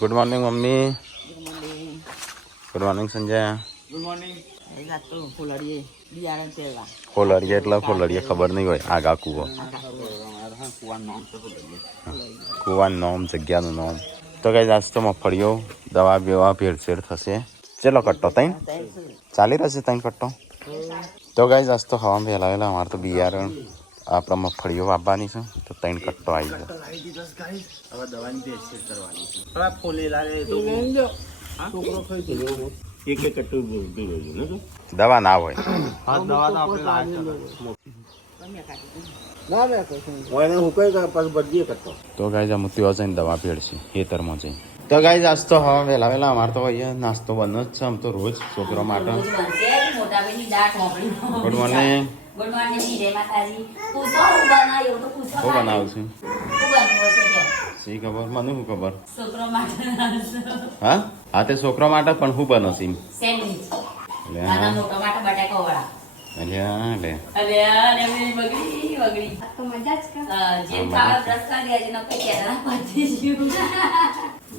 Good morning mummy. Good morning. Good morning Sanjay. Good morning. એ રાત તો ફૂલડીએ બિયારણ તેલવા ફોલરીએ એટલે ફોલરીએ ખબર નહીં હોય આગા કૂવો કૂવાનું નામ જગ્યાનું નામ. તો કઈ આજ તો મગફળીઓ દવા બેવા ભેળસેળ થશે. ચેલો કટ્ટો ત્રણ ચાલી રહેશે ત્રણ કટ્ટો. તો ગાઈઝ આજ તો હવામાં વહેલા વહેલા અમારે તો બિયારણ આપણે મગફળીઓ વાવવાની છે તો ત્રણ કટ્ટો આવી જાય. દવા ના હોય તો ગાઈઝ અમે ત્યાં જઈને દવા ભેળશે ખેતરમાં જઈને. તો ગાઈઝ આજ તો હવા વહેલા વહેલા અમારે તો અહીંયા નાસ્તો બને જ છે આમ તો રોજ છોકરો માટે. Good morning. ગુડ મોર્નિંગ જય માતાજી. પૂછો હું બનાવ્યો તો પૂછો. શું બનાવું છું? હું બનાવ્યો છે કે શી ખબર મને શું ખબર. છોકરો માટે હા હા તે છોકરો માટે પણ શું બનો છે સેન્ડવિચ. લે નાના મોટા માટે બટાકા વડા. અલ્યા લે અરે અરે મેરી બગડી બગડી. તો મજા જ કર. જે ખાવા બ્રશ કરી દેજે ન કઈ કેરા પાછી જીવ.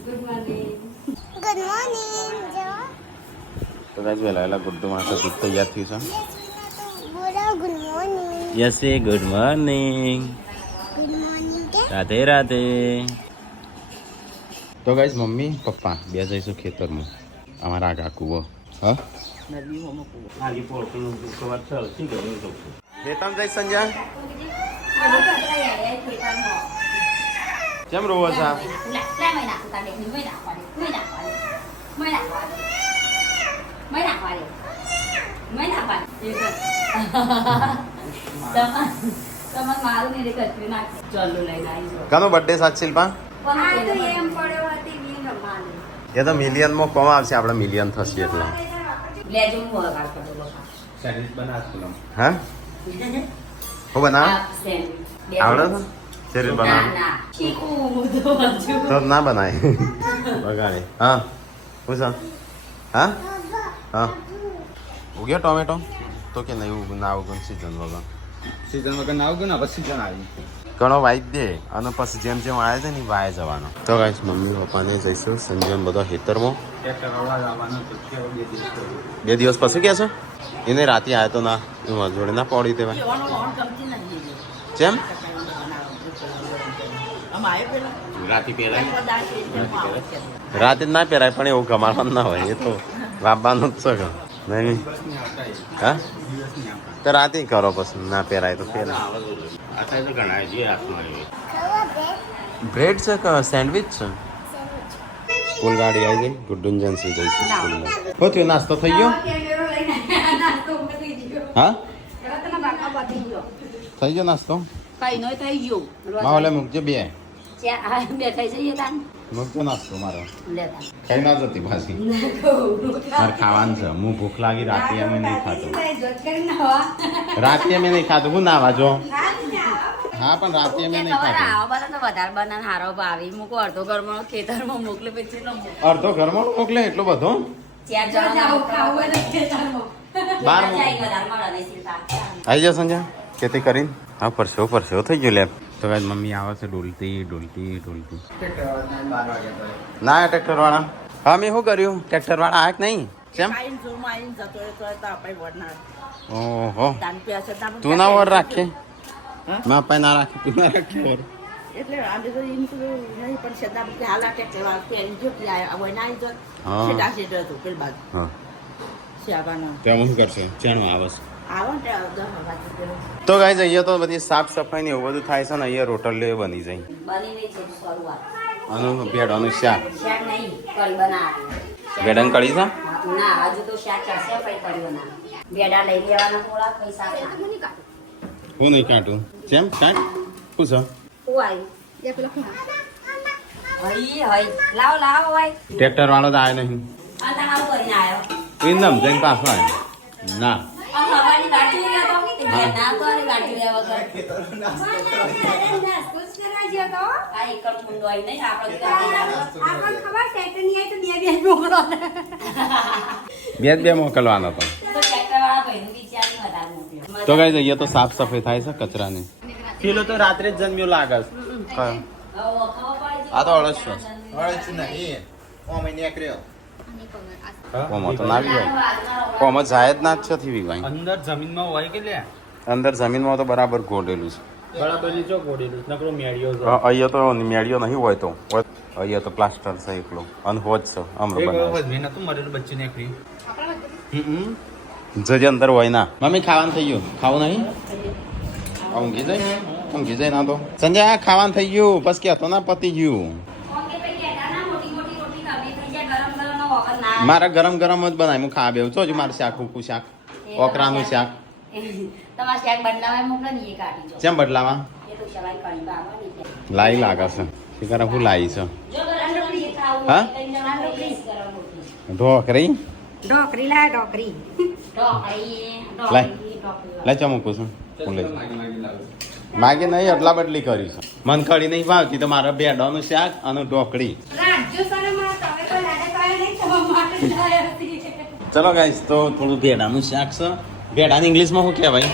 Good morning. ગુડ મોર્નિંગ જો તો ગાઈઝ વહેલા વહેલા ગુડ્ડુ માટે દૂધ તૈયાર થયું છે. બોલો good morning. Yes good morning. Good morning કે રાધે રાધે. તો ગાઈઝ મમ્મી પપ્પા બે જઈશું ખેતરમાં અમારા આગા કૂવો. હા નદી હોમો કુ ખેતરમાં જઈશ સંજય. કેમ રોવો છો? કનો બર્થડે સાચ શિલ્પા? એ તો મિલિયનમાં કોમ આવશે આપણે મિલિયન થશે એટલે. હા હું બનાવ આવડે છે શેરી બનાવ તો ના બનાય બગાડે. હા પૂછો. હા હા ઉગ્યો ટોમેટો તો કે નહીં ના ઉગન સીઝન વગર સીઝન વગર ના આવ્યું ને પછી સીઝન આવી ઘણો વાઈ દે અને પછી જેમ જેમ આવે છે ને વાય જવાનો. તો ગાઈસ મમ્મી પપ્પાને જઈશું સંજય બધા ખેતરમાં. બે દિવસ પછી કે છે એને રાતે આવ્યો તો ના જોડે ના પડી દેવાય જેમ રાતે પહેરાય રાતે ના પહેરાય પણ એવું ગમાડવાનું ના હોય એ તો વાપવાનું જ છે નહીં. હા તો રાતે કરો પછી ના પહેરાય તો પહેરાય. બ્રેડ છે કે સેન્ડવિચ છે? સ્કૂલ ગાડી આવી ગઈ ગુડ્ડુન જન્સી જઈશું સ્કૂલમાં. હો થયો નાસ્તો થઈ ગયો? હા થઈ ગયો નાસ્તો? કઈ નો થઈ ગયું. માવલે મૂકજો બે બેઠા જઈએ તાન મૂકજો નાસ્તો મારો લેતા કઈ ના જતી પાછી મારે ખાવાનું છે. હું ભૂખ લાગી રાતે અમે નહીં ખાતો. રાતે અમે નહીં ખાતું હું ના વાજો. હા પણ રાતે અમે નહીં ખાતું. આવો બધા તો વધારે બનાવ હારો ભાવી મૂકો અડધો ઘરમાં ખેતરમાં મોકલે પછી અડધો ઘરમાં મોકલે એટલો બધો? ચાર જણા બાર આવી જાવ સંજય ખેતી કરીને. હા પરસેવો પરસેવો થઈ ગયો લેબ. તો કાંઈ મમ્મી આવે છે ડોલતી ડોલતી ડોલતી. ના ટ્રેક્ટર વાળા હા મેં શું કર્યું ટ્રેક્ટર વાળા આ નહીં કેમ? ઓહો તું ના ઓર રાખે મા પાય ના રાખે તું ના રાખે ઓર. એટલે આને તો એમ તો નહીં પણ સદા બકે હાલા ટેક લેવા કે એમ જો કે આ હોય ના જો હા. સેટા સેટ તો પેલ બાદ હા શાબાનો તેમ શું કરશે ચેણું આવે છે. આવો ને 10 વાગે પેલો તો ગાઈઝ અહીંયા તો બધી સાફ સફાઈ ને એવું બધું થાય છે ને અહીંયા રોટલ બની જાય. બની નહીં છે શરૂઆત આનું ભેડાનું શાક શાક નહીં કરી બના ભેડાનું કઢી છે. ના હજુ તો શાક કરશે પછી કરી બના ભેડા લઈ લેવાના થોડા પૈસા હું નહીં કાઢું કેમ કાઢ પૂછો. હું આવી હઈ હઈ લાવ લાવ ભાઈ ટ્રેક્ટર વાળો તો આવ્યો નહીં. આ તમારું કરીને આવ્યો એકદમ જઈને પાછો આવ્યો ના આ હવાની ગાડી લે તો ના તો અરે ગાડી લેવા કર આ એક મુંડો આવી નહીં આપણે બે મોકલવાનો હતો. તો ટ્રેક્ટર વાળા ભાઈ વિચારી વધારે મોકલ્યો. તો ગાઈઝ અહીંયા તો સાફ સફાઈ થાય છે કચરાની. પેલો તો રાત્રે જ જન્મ્યો લાગે છે. કયો? હવે ખબર પડી આ તો અળસ છે. કોમાં તો ના આવી હોય કોમાં જાય જ ના જ છે થી ભાઈ અંદર જમીનમાં હોય કે લે અંદર જમીનમાં તો બરાબર ગોડેલું છે બરાબર જો ગોડેલું નકરો મેળ્યો છે અહીંયા તો મેળીઓ નહીં હોય તો અહીંયા તો પ્લાસ્ટર છે એકલો અને હોજ છે અમરો એક બનાવે વખત મેં નતું મરેલું બચ્ચું નીકળ્યું જજે અંદર હોય ના મમ્મી ખાવાનું થઈ ગયું ખાવું નહીં ઊંઘી જાય ના તો સંજય આ ખાવાનું થઈ ગયું બસ કહેતો ના પતી ગયું મારા ગરમ ગરમ જ બનાય હું ખા બેવું જોજો મારું શાક હુકું શાક ઓકરાનું શાક તમારે શાક બદલાવા મોકલો ને એ કાઢી જો કેમ બદલાવા એ તો સવાઈ કરી બાબા લાઈ લાગે છે શીખર હું લાવી છે જો ગરમ રોટલી ખાવું હા? કઈ જણા રોટલી ગરમ રોટલી ઢોકરી ઢોકરી લા ઢોકરી લાઈ ચા મૂકું છું હું લઈ માગે નહીં એટલા બદલી કરી છે મનખડી નહીં ભાવતી તો મારા ભેડાનું શાક અને ઢોકળી રાજ્યો સર માં તમે કોઈ નાટક કરે નહીં તમારા માટે જાય હતી ચલો ગાઈસ તો થોડું ભેડાનું શાક છે ભેડાની ઇંગ્લિશમાં શું કહેવાય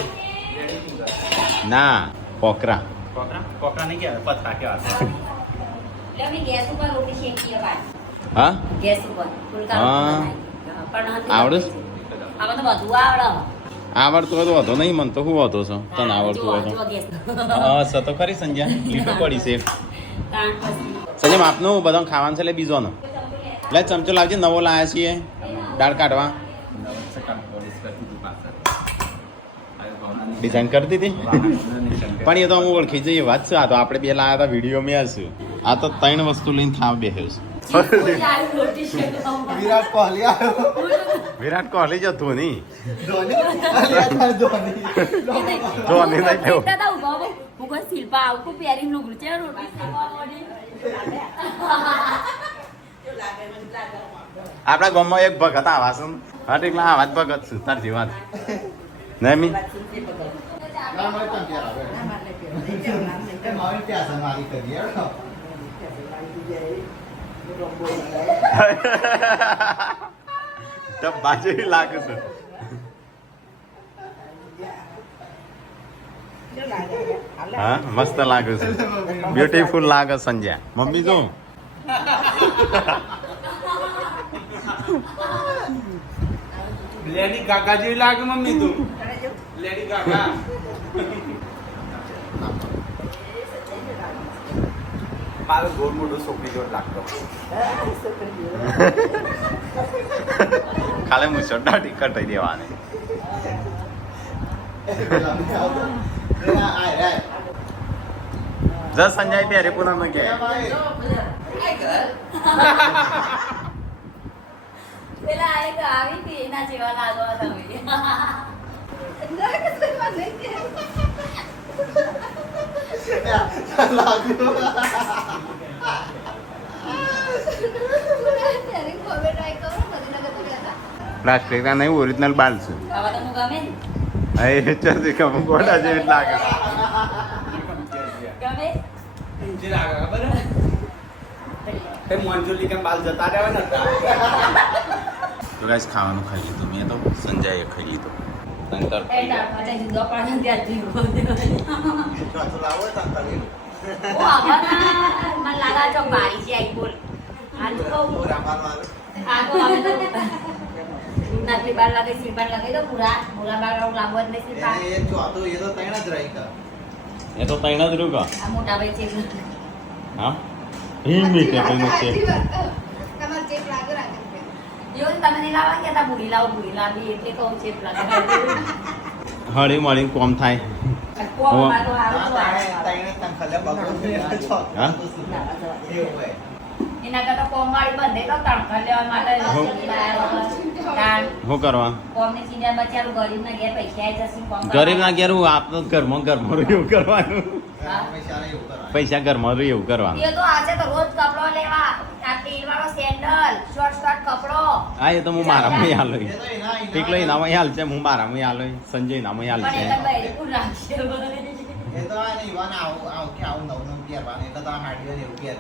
ના કોકરા કોકરા નહીં કહેવાય પત્તા કહેવાય લે અમે ગેસ ઉપર રોટલી શેકીએ બાદ હા ગેસ ઉપર ફૂલકા હા. પણ આવડે છે? આમાં તો બધું આવડે આવડતું હોય તો વાંધો નહીં મને તો શું વાંધો છે તને આવડતું હોય તો હા સ તો ખરી સંજ્યા લીટો પડી છે સંજય આપનું બધા ખાવાનું છે એટલે બીજોનો લે ચમચો લાવજે નવો લાયા છીએ દાળ કાઢવા ડિઝાઇન કરી દીધી પણ એ તો અમે ઓળખી જઈએ વાત છે આ તો આપણે બે લાયા હતા વિડીયો મેં હશું આ તો ત્રણ વસ્તુ લઈને થાવ બેસે છે વિરાટ કોહલી જો ધોની ધોની નહીં કેવું શિલ્પા આવું પહેરી લુગડું છે રોટલી આપણા ગામમાં એક ભગત આવા છે હા એકલા આવા જ ભગત છું તાર જેવા જ નહીં મી બાજુ લાગે છે હા મસ્ત લાગે છે બ્યુટીફુલ લાગે સંજ્યા મમ્મી જો લેડી કાકા જેવી લાગે મમ્મી તું લેડી કાકા મારો ગોળ મોટો છોકરી જોડ લાગતો ખાલી મૂછો દાઢી કટાઈ દેવાની જસ સંજય ત્યારે પૂનમ કે પેલા એક આવી હતી એના જેવા લાગો તમે પ્લાસ્ટિક ના નહીં ઓરિજિનલ બાલ છે હવે તો હું ગમે ને એ ચર્ચી કમ ગોડા જેવી લાગે ગમે ઊંચી લાગે ખબર હે મોંજુલી કેમ બાલ જતા રહેવા ને તો ગાઈસ ખાવાનું ખાઈ લીધું મેં તો સંજયે ખાઈ લીધું નંતર એ તાર જુદો પણ ત્યાં જીવો મને લાગા છો ભાઈ છે આઈ બોલ આ તો કહું આ તો હવે તો નાટલી બાર લાગે સિલબાર લાગે તો પૂરા બાર લાગવો જ નહીં સિલબાર એ તો તૈણ જ રૂકા આ મોટા ભાઈ છે હા મીઠે પેલું છે એવું તમે નહીં લાવવા કે બુડી લાવી એટલે કહું છે હળી મળીને કોમ થાય કોમાં તો હારું તો હા એના કરતા કોમ વાળી બંધે તો તણખા લેવા માટે શું કરવા કોમની ચીજા બચારું ગરીબ ના ઘેર પૈસા આવી જશે કોમ ગરીબ ના ઘેર આપતો ઘરમાં રહ્યું એવું કરવાનું પૈસા ઘરમાં રહ્યું એવું કરવાનું એ તો આજે તો રોજ કપડો લેવા આ તેલ વાળો સેન્ડલ શોર્ટ કપડો હા એ તો હું મારામાં હાલ એકલો એનામાં હાલ છે હું મારામાં હાલ સંજય એનામાં હાલ પણ છે એ તો બૈરી પૂર રાખશે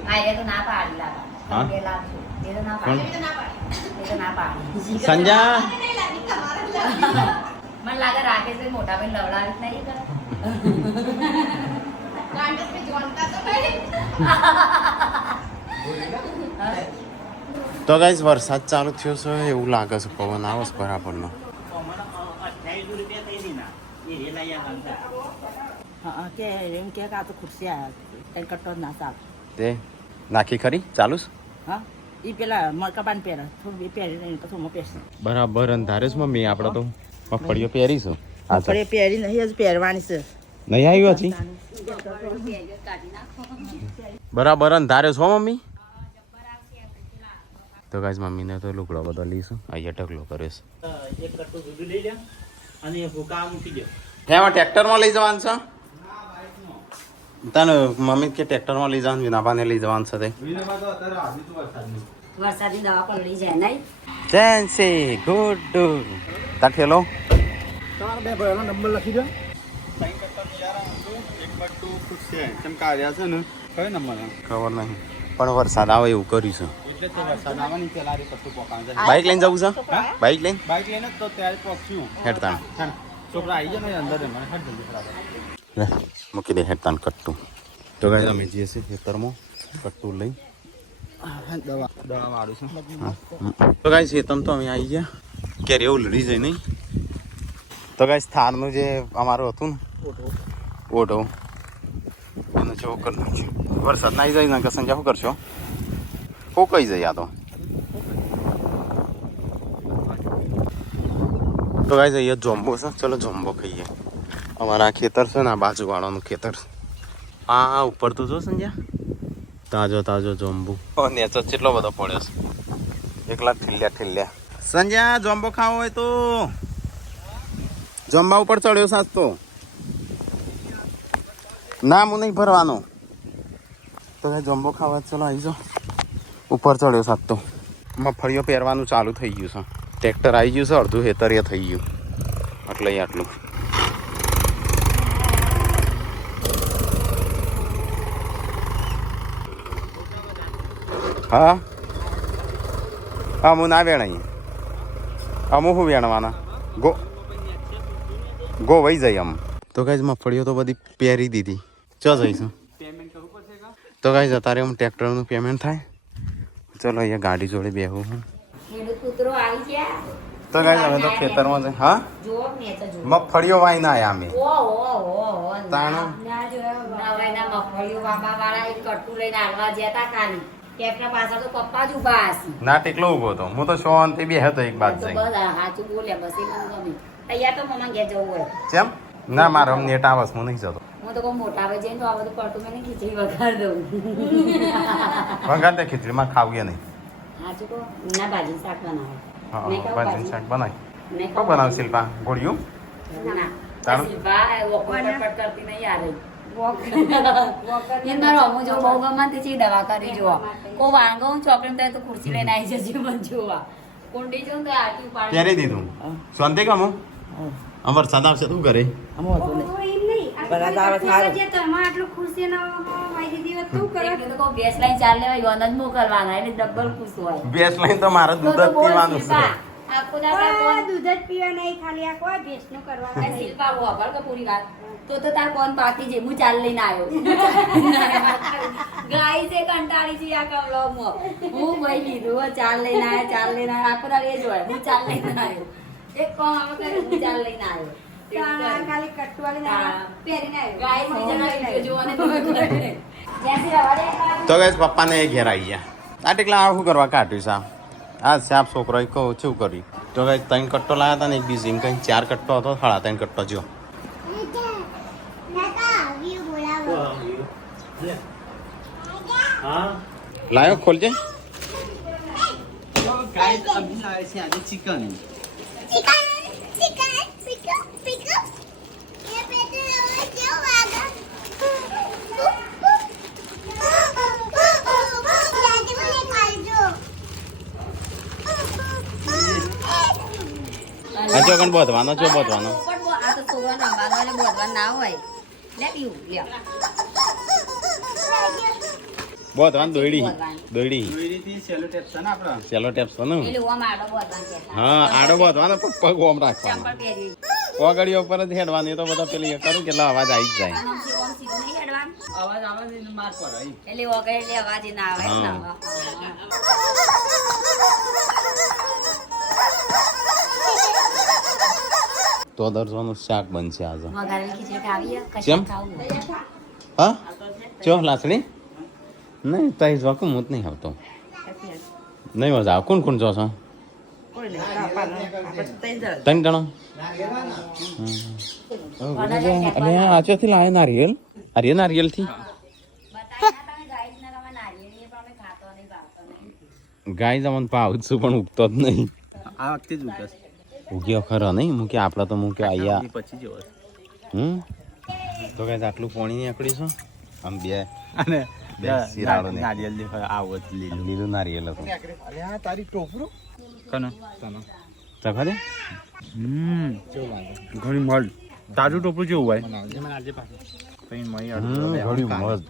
હા એ તો ના પાડી લાગા હા? એ લાગશે એ તો ના કોણ? પાડી એ તો ના પાડી સંજા મને લાગે રાકેશ મોટા ભાઈ લવડાવી જ નહીં કરે તો ગાઈસ વરસાદ ચાલુ થયો છે એવું લાગે છે પવન આવે છે બરાબરનો હા કે એમ કે આ તો ખુરશી આ કઈ કટો ના સાફ તે નાખી ખરી ચાલુ છે હા ઈ પેલા મરકાબાન પહેરે થોડું એ પહેરી નહીં પછી હું પહેરશે બરાબર અંધારે જ મમ્મી આપણે તો મફળીઓ પહેરીશું આપણે પહેરી નહીં જ પહેરવાની છે નહીં આવ્યું હજી બરાબર અંધારે છો મમ્મી તો ગાઈસ મમ્મીને તો લુગડો બધો લઈશું અહીંયા ઢગલો કર્યો છે એક કટ્ટું દૂધ લઈ લે અને એ ભૂકા મૂકી દે એમાં ટ્રેક્ટરમાં લઈ જવાનું છે તને મમ્મી કે ટ્રેક્ટરમાં લઈ જવાનું વિનાબાને લઈ જવાનું છે તે વરસાદની દવા પણ લઈ જાય નહીં જેન્સી ગુડ તા ઠેલો તમારા બે ભાઈઓનો નંબર લખી દો એક કટ્ટું ખુશ છે ચમકાવ્યા છે ને કયો નંબર ખબર નહીં પણ વરસાદ આવે એવું કર્યું છે એટલે તો વરસાદ આવવાની પેલા કટ્ટું પોકાણ બાઇક લઈને જવું છે બાઇક લઈને બાઇક લઈને જ તો ત્યારે પહોંચ્યું હેડતાણ છોકરા આવી જાય ને અંદર મને હેડ જલ્દી બરાબર લે મૂકી દે હેડતાણ કટ્ટું તો ગાઈસ અમે જઈએ છીએ ખેતરમાં કટ્ટું લઈ દવા વાળું છે તો ગાઈસ ખેતરમાં તો અમે આવી ગયા ક્યારે એવું લડી જાય નહીં તો ગાઈસ થારનું જે અમારું હતું ને ઓઢો એનો જેવો કરી નાખ્યો વરસાદ ના આવી જાય ને કસન શું કરશો હું કઈ જાય આ તો ગાઈસ અહીંયા જોમ્બો છે ચલો જોમ્બો ખાઈએ અમારા ખેતર છે ને આ બાજુવાળાનું ખેતર આ ઉપર તો જો સંજ્યા તાજો તાજો જોમ્બુ નેચર કેટલો બધો પડ્યો છે એકલા ઠીલ્યા સંજ્યા જોમ્બો ખાવો હોય તો જોમ્બા ઉપર ચડ્યો સાસ તો ના હું નહીં ભરવાનો તો જોમ્બો ખાવા ચલો આવી જાઓ ઉપર ચડ્યો સાત તો મગફળીઓ પહેરવાનું ચાલુ થઈ ગયું છે ટ્રેક્ટર આવી ગયું છે અડધું હેતર એ થઈ ગયું એટલે આટલું હા હું ના વેણાઈએ અમુક શું વેણવાના ગો વહી જાય આમ તો ગાઈઝ મગફળીઓ તો બધી પહેરી દીધી ચો જઈશું તો ગાઈઝ અત્યારે આમ ટ્રેક્ટરનું પેમેન્ટ થાય ચલો અહીંયા ગાડી જોડે બેહું હું ખેડૂત કૂતરો આવી ગયા તો ગાઈઝ અમે તો ખેતરમાં છે હા જો ને તો જો મગફળીઓ વાઈ ના આયા અમે ઓ તાણો. ના જોયો નવાઈના મગફળીઓ બાબા વાળા એક કટ્ટું લઈને હાલવા જતા ખાલી ટ્રેક્ટર પાછળ તો પપ્પા જ ઊભા હશે ના ટેકલો ઉભો હતો હું તો શાંતિ બે હતો એક બાદ તો જઈ બધા સાચું બોલ્યા બસ એ મને ગમે તૈયાર તો મમ્મા ઘેર જવું હોય કેમ ના મારો નેટ આવસ હું નહીં જતો હું તો કોઈ મોટા આવે જઈને તો આ બધું કટ્ટું મેં ખીચડી વઘાર દઉં વઘાર તે ખીચડીમાં ખાવું નહીં સાચું કહો ના ભાજી શાક બનાવે હા મેં કહું ભાજી ભાજી. શાક બનાવી મેં કોણ બનાવ શિલ્પા ગોળિયું ના તારું? શિલ્પા વોકર પટ કરતી નહીં યાર મારો અમુ જો બહુ ગમતી છે દવા કરી જોવા કો વાંગો હું ચોકલેટ થાય તો ખુરશી લઈને આવી જશે મને જોવા કુંડી જો તો આટી ઉપાડી ક્યારે દીધું શાંતિ કામ આમ વરસાદ આવશે તું કરે અમુક હતું નહીં બરાબર આવે સારું એટલે તો કહું ગેસ લાઈન ચાલ લેવાય યોન જ મોકલવાના એટલે ડબલ ખુશ હોય બેસ લઈને તો મારે તો દૂધ જ બોલ પીવાનું છે શિલ્પા, આખો દાડો કોણ દૂધ જ પીવા નહીં ખાલી આ કોઈ ભેંસનું કરવાનું આ શિલ્પા વગર કે પૂરી વાત તો તાર કોણ પાકી છે હું ચાલ લઈને આવ્યો ગાય છે કંટાળી છે આ કમળોમાં હું ભાઈ લીધું ચાલ લઈને આવ્યો આખો દાડો એ જ હોય હું ચાલ લઈને આવ્યો એક કોણ આવે કે હું ચાલ લઈને આવ્યો ખાલી કટવાળી પહેરીને ગાય બીજાના વિડીયો જોવાને તો જ્યાંથી રવાડે તો ગઈ પપ્પાને ઘેર આવી ગયા આ ટેકલા આ શું કરવા કાઢ્યું સા આ સાપ છોકરો કહું શું કર્યું તો ગઈ 3 કટ્ટો લાવ્યા હતા ને એક બીજી એમ કઈ 4 કટ્ટો હતો 3.5 કટ્ટો જો હા લાયો ખોલજે ગાઈસ અભી લાવે છે આજે ચિકન આ જો કણ બોધવાનો જો બોધવાનો આ તો સોવા રમવાનો એટલે બોધવાનું ના હોય લે પીવું લે બોધવાનો દોયડી દોયડી દોરીથી સેલો ટેપ છે ને આપણો ચેલો ટેપ છે ને એટલે ઓમ આડો બોધવાનું કહેતા હા આડો બોધવાનો પગ ઓમ રાખવાનો ચંપલ પહેરી ઓગળીઓ ઉપર જ હેડવાની તો બધા પેલી કરું કેટલા અવાજ આવી જ જાય ઓમ સીધું નહીં હેડવાનું અવાજ આવે ને એને માર પડે એટલે વગર એટલે અવાજ ના આવે ને તો દરસોનું શાક બનશે આજે વઘારેલી ખીચડી ખાવી કેમ? કશું ખાવું હા ચો લાસડી નહીં તાઈ જો હું જ નહીં આવતો નહીં મજા આવે કોણ કોણ જો છો ત્રણ જણો અલે આ ચોથી લાવે નારિયેલ અરે નારિયેલ થી ગાય જમણ પાવ છું પણ ઉગતો જ નહીં આ વખતે જ ઉગસ ઉગ્યો ખરો નહીં મૂકે આપણે તો મૂકે આયા પછી જોવે તો કઈ આટલું પાણી નહીં આકડીશું આમ બે અને બે શિરાળો ને નારિયેલ દેખાય આવો જ લીલું લીલું નારિયેલ હતું અરે આ તારી ટોપરું કનો તનો તો ખરે ઘણી મળ તાજું ટોપરું જેવું હોય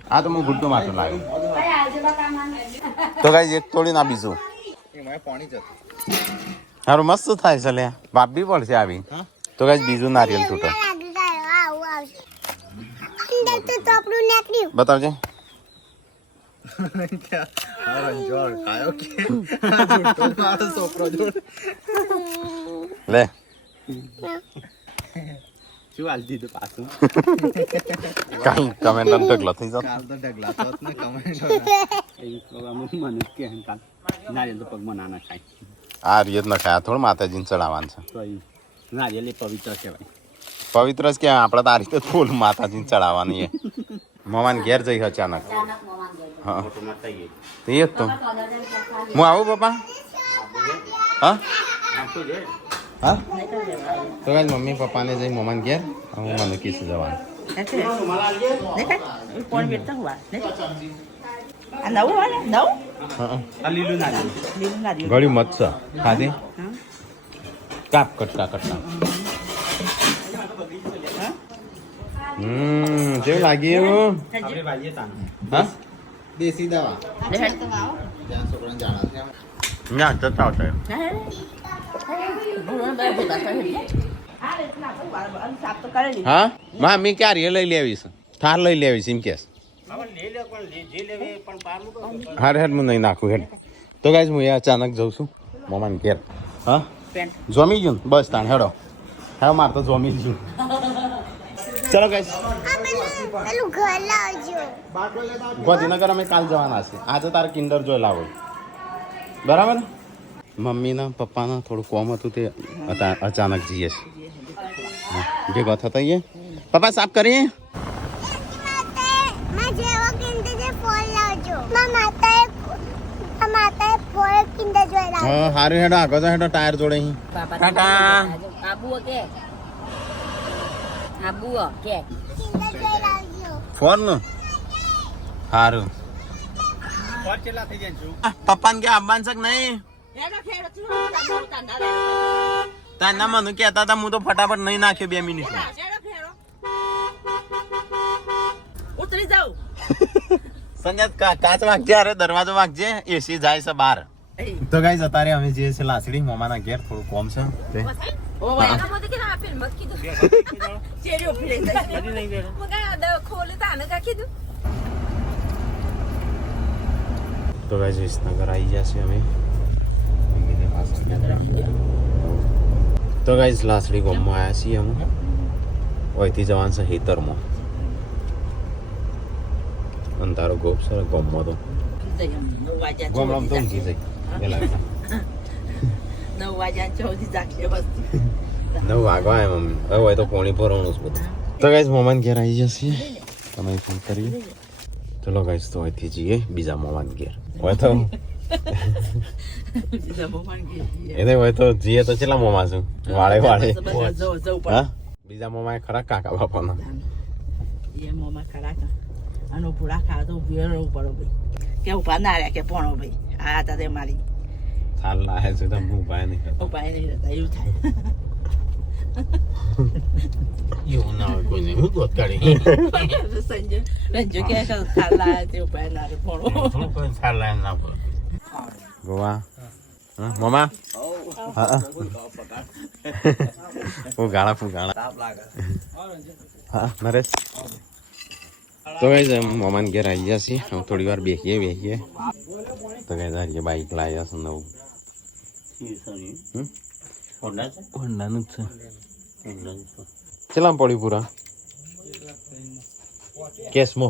આ તો હું ગુડ્ડો માટો લાવ્યો તો કઈ એક તોડી ના બીજું પાણી જતું સારું મસ્ત થાય છે લે બાપ બી પડશે આવી તો કઈ બીજું નારિયેલ તૂટો બતાવજે લે શું હાલ દીધું પાછું કાલ કમેન્ટ ઢગલો થઈ જાવ કાલ તો ઢગલા તો ને કમેન્ટ મને કે કાલ નારિયેલ તો પગમાં નાના ખાય આ રીત ન ખાયા થોડું માતાજીને ચડાવવાનું છે તો નારિયેલ એ પવિત્ર કહેવાય પવિત્ર જ કહેવાય આપણે તો આ રીતે ફૂલ માતાજીને ચડાવવાની એ મમાને ઘેર જઈ અચાનક હા તો એ જ તો હું આવું પપ્પા હા હા તો કાંઈ મમ્મી પપ્પાને જઈ મમાને ઘેર હું મને કીશું જવાનું આ લીલું નારિયેલ ગળ્યું મત છે ખાધી કાપ કટકા કટકા કેવું લાગી એવું આપણે ભાઈએ તાનું હા દેશી દવા ના જતા આવતા હા મમ્મી ક્યારે લઈ લેવીશ થાર લઈ લેવીશ એમ કેસ હાર હેડ હું નહીં નાખું હેડ તો ગાઈસ હું એ અચાનક જઉં છું મમ્માને ઘેર હા જમી ગયું ને? બસ તાણ હેડો હા મારે તો જમી ગયું ચલો ગાઈસ ગાંધીનગર અમે કાલ જવાના છે આજે તારે કિન્ડર જોઈ લાવો બરાબર મમ્મીના પપ્પાના થોડું કોમ હતું તે અચાનક જઈએ છે ભેગો થતા એ પપ્પા સાફ કરીએ હા હારું હેડો આગળ હેડો ટાયર જોડે અહીં આબુ કે આબુ કે ફોન નું હારું ફોન ચેલા થઈ જાય છું પપ્પાને કે આવવાનું છે કે નહીં તાના મને કહેતા હતા હું તો ફટાફટ નહીં નાખ્યો 2 મિનિટમાં ઉતરી જાઉં સંજય કાચ વાગજે અરે દરવાજો વાગજે એસી જાય છે બહાર તો ગાઈસ અત્યારે અમે જઈએ છીએ લાસડી મોમાના ઘેર થોડું કોમ છે તે ઓ ભાઈ એના મોતે કે ના આપેલ મત કીધું ચેરીઓ ફીરે જાય મગા દ ખોલે તાને કા કીધું તો ગાઈસ વિસનગર આવી ગયા છે અમે તો ગાઈસ લાસડી ગામમાં આવ્યા છીએ અમે ઓયથી જવાનું છે હેતરમાં અંધારો ગોપ સર ગામમાં તો ગામમાં તો ઊંઘી જાય પેલા 9 વાગ્યા 14 જાગશે બસ 9 વાગવા એમ મમ્મી હવે હોય તો પોણી ભરવાનું છે બધું તો ગાઈસ મોમાન ઘેર આવી જશે તમે ફોન કરીએ ચલો ગાઈસ તો અહીંથી જઈએ બીજા મોમાન ઘેર હોય તો એને હોય તો જઈએ તો કેટલા મોમા છું વાળે વાળે હા બીજા મોમા ખરા કાકા બાપાના એ મોમાં ખરા આનો પૂરા ખા તો ઉભી રહેવું પડો ભાઈ કે ઉભા ના રહ્યા કે પોણો ભાઈ આ હતા તે મારી થાલ લાહે છે તો હું ઉપાય નહીં કરતો ઉપાય નહીં રહેતા એવું થાય એવું ના હોય કોઈ નહીં હું ગોત કાઢી સંજય રંજો કે થાલ લાયા તે ઉપાય ના રે પોણો કોઈ થાલ લાહે ના બોલો ગોવા હા મામા હા ફુગાળા ફુગાળા હા નરેશ તો કઈ મમાન ઘેર આવી ગયા છીએ હવે થોડી વાર બેસીએ તો કઈ તારી બાઈક લાવ્યા છે નવું હોન્ડાનું જ છે ચેલા પડ્યું પૂરા કેસમો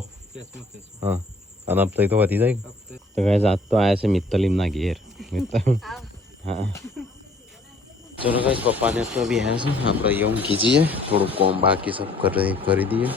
હા અને તો વધી જાય તો કઈ આજ તો આવ્યા છે મિત્તલીમના ઘેર હા ચલો કઈ પપ્પાને તો બી આવ્યા છે આપણે એવું કીજીએ થોડું કોમ બાકી સબ કરી દઈએ